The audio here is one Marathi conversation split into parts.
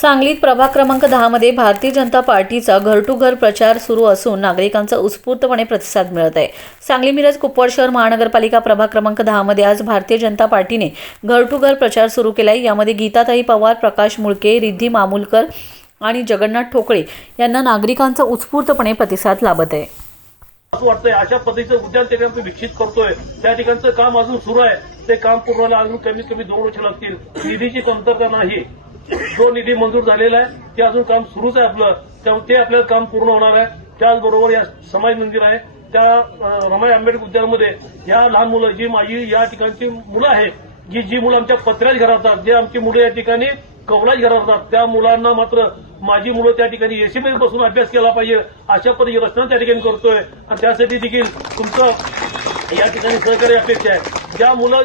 सांगलीत प्रभाग क्रमांक 10 मध्ये भारतीय जनता पार्टीचा घर टू घर प्रचार सुरू असून नागरिकांचा उत्स्फूर्तपणे प्रतिसाद मिळत आहे। सांगली मिरज कुपवाड शहर महानगरपालिका प्रभाग क्रमांक 10 मध्ये आज भारतीय जनता पार्टीने घर टू घर प्रचार सुरू केला आहे। यामध्ये गीताताई पवार, प्रकाश मुळके, रिद्धी मामूलकर आणि जगन्नाथ ठोकळे यांना नागरिकांचा उत्स्फूर्तपणे प्रतिसाद लाभत आहे। असं वाटतंय अशा पद्धतीचं उद्यान त्या ठिकाणी विकसित करतोय। त्या ठिकाणचं काम अजून सुरू आहे। ते काम पूर्ण व्हायला अजून कमीत कमी 2 वर्ष लागतील। निधीची कमतरता नाही, जो निधी मंजूर झालेला आहे ते अजून काम सुरूच आहे आपलं, त्यामुळे ते आपल्याला काम पूर्ण होणार आहे। त्याचबरोबर या समाज मंदिर आहे त्या रमाई आंबेडकर उद्यानामध्ये या लहान मुलं जी माझी या ठिकाणची मुलं आहेत, जी मुलं आमच्या पत्र्याच घरात राहतात, जे आमची मुलं या ठिकाणी कवलाच घरात राहतात, त्या मुलांना मात्र माझी मुलं त्या ठिकाणी एसीमध्ये बसून अभ्यास केला पाहिजे अशा पद्धतीची रचना त्या ठिकाणी करतोय। आणि त्यासाठी देखील तुमचं या ठिकाणी सहकार्य अपेक्षा आहे। ज्या मुलं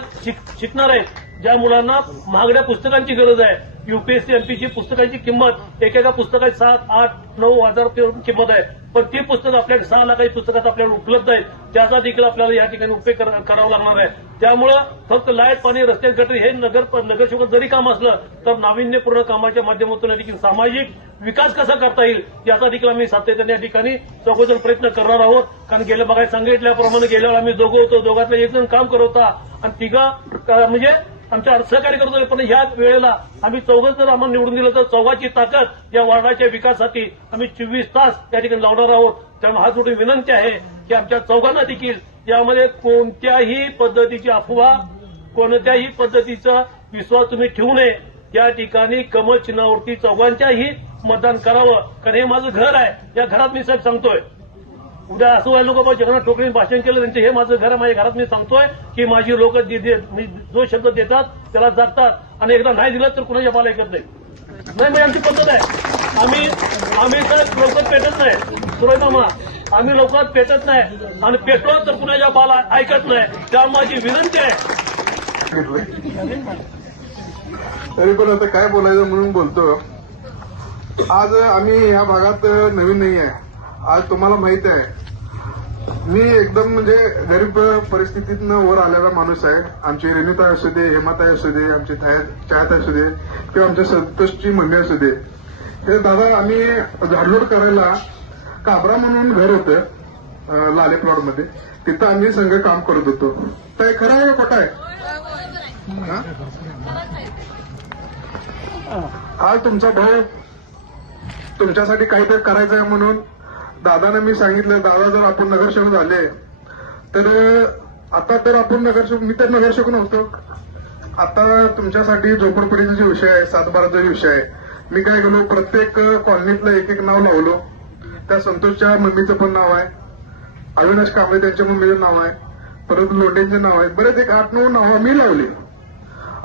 शिकणार आहेत, ज्या मुलांना महागड्या पुस्तकांची गरज आहे, यूपीएससी एमपीसी पुस्तकांची किंमत एकेका पुस्तकाची 7, 8, 9 हजार किंमत आहे, पण ती पुस्तकं आपल्या 6 लाखाची पुस्तकात आपल्याला उपलब्ध आहेत। त्याचा देखील आपल्याला या ठिकाणी उपयोग करावा लागणार आहे। त्यामुळं फक्त लाईट, पाणी, रस्ते, गटर हे नगरसेवक जरी काम असलं तर नाविन्यपूर्ण कामाच्या माध्यमातून या ठिकाणी सामाजिक विकास कसा करता येईल याचा देखील आम्ही सातत्याने या ठिकाणी चौघजण प्रयत्न करणार आहोत। कारण गेल्या बघायला सांगितल्याप्रमाणे गेल्या वेळा आम्ही दोघं होतो, दोघातला एक जण काम करत होता आणि तिघा म्हणजे आमच्या सहकार्य करत होते। पण ह्या वेळेला आम्ही चौघं जर आम्हाला निवडून दिलं तर चौघाची ताकद या वार्डाच्या विकासासाठी आम्ही 24 तास त्या ठिकाणी लावणार आहोत। त्यामुळे हा जोडी विनंती आहे की आमच्या चौघांना देखील यामध्ये कोणत्याही पद्धतीची अफवा, कोणत्याही पद्धतीचा विश्वास तुम्ही ठेवू नये। या ठिकाणी कमळ चिन्हावरती चौघांच्याही मतदान करावं, कारण हे माझं घर आहे। या घरात मी साहेब सांगतोय, उद्या असं व्हायला नको बाबा जगन्नाथ ठोकरेंनी भाषण केलं त्यांचे हे माझं घर आहे, माझ्या घरात मी सांगतोय की माझी लोक जो शब्द देतात त्याला जगतात आणि एकदा नाही दिलं तर कुणाच्या बाला ऐकत नाही म्हणजे आमची पद्धत आहे। आम्ही तर लवकर पेटत नाही सुरय मामा, आम्ही लवकर पेटत नाही आणि पेटलो तर कुणाच्या बाला ऐकत नाही। त्या माझी विनंती आहे। तरी पण आता काय बोलायचं म्हणून बोलतो। आज आम्ही या भागात नवीन नाही आहे। आज तुम्हाला माहित आहे मी एकदम म्हणजे गरीब परिस्थितीतनं वर आलेला माणूस आहे। आमची रेणुताई असू दे, हेमाताई असू दे, आमची छायाताई असू दे किंवा आमच्या संतोषची मम्मी असू दे, हे दादा आम्ही झाडलोट करायला काबरा म्हणून घर होतं लाले प्लॉटमध्ये, तिथं आम्ही संघ काम करत होतो। तर खरं आहे खोटं आहे? आज तुमचा भाऊ तुमच्यासाठी काहीतरी करायचं आहे म्हणून दादाने मी सांगितलं, दादा जर आपण नगरसेवक झाले तर आता तर आपण नगरसेवक, मी तर नगरसेवक नव्हतो, आता तुमच्यासाठी झोपडपट्टीचा जो विषय आहे, 7-12चा विषय आहे, मी काय केलो प्रत्येक कॉलनीतलं एक नाव लावलो। त्या संतोषच्या मम्मीचं पण नाव आहे, अविनाश कांबळे त्यांच्या मम्मीचं नाव आहे, परत लोंढेंचे नाव आहे, बरेच एक 8-9 नावं मी लावली।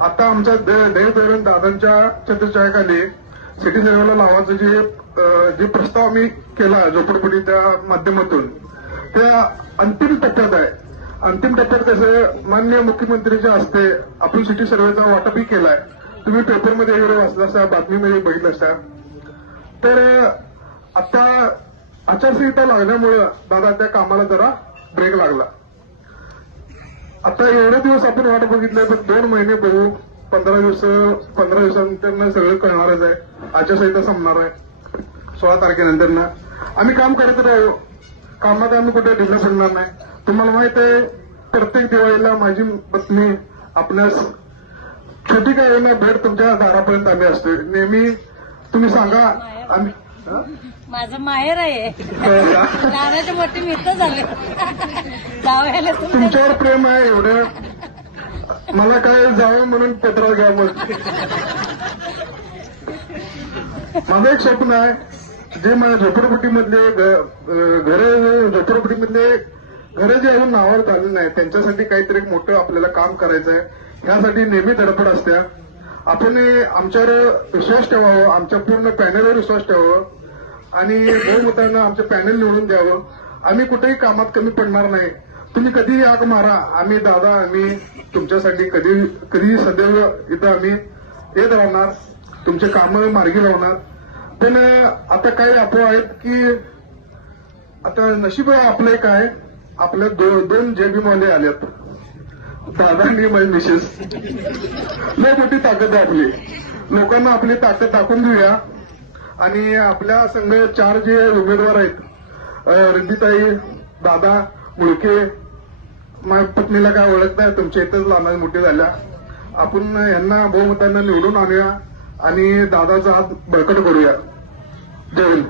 आता आमच्या देवधरण दादांच्या छत्रछायाखाली सिटी सर्व्हेला लावायचं जे प्रस्ताव आम्ही केला झोपडपट्टीच्या माध्यमातून, त्या अंतिम टप्प्यात आहे। अंतिम टप्प्यात कसं माननीय मुख्यमंत्रीच्या हस्ते आपण सिटी सर्व्हेचा वाटपही केलाय। तुम्ही पेपरमध्ये वगैरे वाचला असता, बातमीमध्ये बघितलं असता। तर आता आचारसंहिता लागल्यामुळं दादा त्या कामाला जरा ब्रेक लागला। आता एवढे दिवस आपण वाट बघितलंय, पण 2 महिने बघू, 15 दिवसानंतर सगळं कळणारच आहे। आचारसंहिता संपणार आहे 16 तारखेनंतर ना। आम्ही काम करत राहू, कामात आम्ही कुठे ढिलं पडणार नाही। तुम्हाला माहित आहे प्रत्येक दिवाळीला माझी पत्नी आपल्यास छोटी काय होईना भेट तुमच्या दारापर्यंत आम्ही असतो नेहमी। तुम्ही सांगा, आम्ही माझं माहेर आहे, लहानाचे मोठे मित्र झाले, जावयाला तुमच्यावर प्रेम आहे एवढं, मला काय जावं म्हणून पेट्रोल घ्या मग। माझं एक स्वप्न आहे, जे माझ्या झोपडपट्टीमधले घरे जे अजून नावावर झालेले नाही त्यांच्यासाठी काहीतरी एक मोठं आपल्याला काम करायचं आहे। ह्यासाठी नेहमी धडपड असते। आपण आमच्यावर विश्वास ठेवावं, आमच्या पूर्ण पॅनेलवर विश्वास ठेवावं आणि बहुमतानं आमचं पॅनेल निवडून द्यावं। आम्ही कुठेही कामात कमी पडणार नाही। तुम्ही कधीही आग मारा, आम्ही तुमच्यासाठी कधी सदैव इथं आम्ही येत राहणार, तुमचे कामं मार्गी लावणार। पण आता काही अफवा आहेत की आता नशीब आपलं काय, आपल्या 2 जेबीमध्ये आल्यात, दादा आणि माझी मिसेस, लय मोठी ताकद आहे आपली। लोकांना आपली ताकद दाखवून देऊया आणि आपल्या संघ 4 जे उमेदवार आहेत रणजिताई, दादा मुळके, माझ्या पत्नीला काय ओळखताय, तुमच्या इथंच लहान मोठी झाल्या, आपण यांना बहुमतांना निवडून आणूया आणि दादाचा हात बळकट करूया. जय हिंद.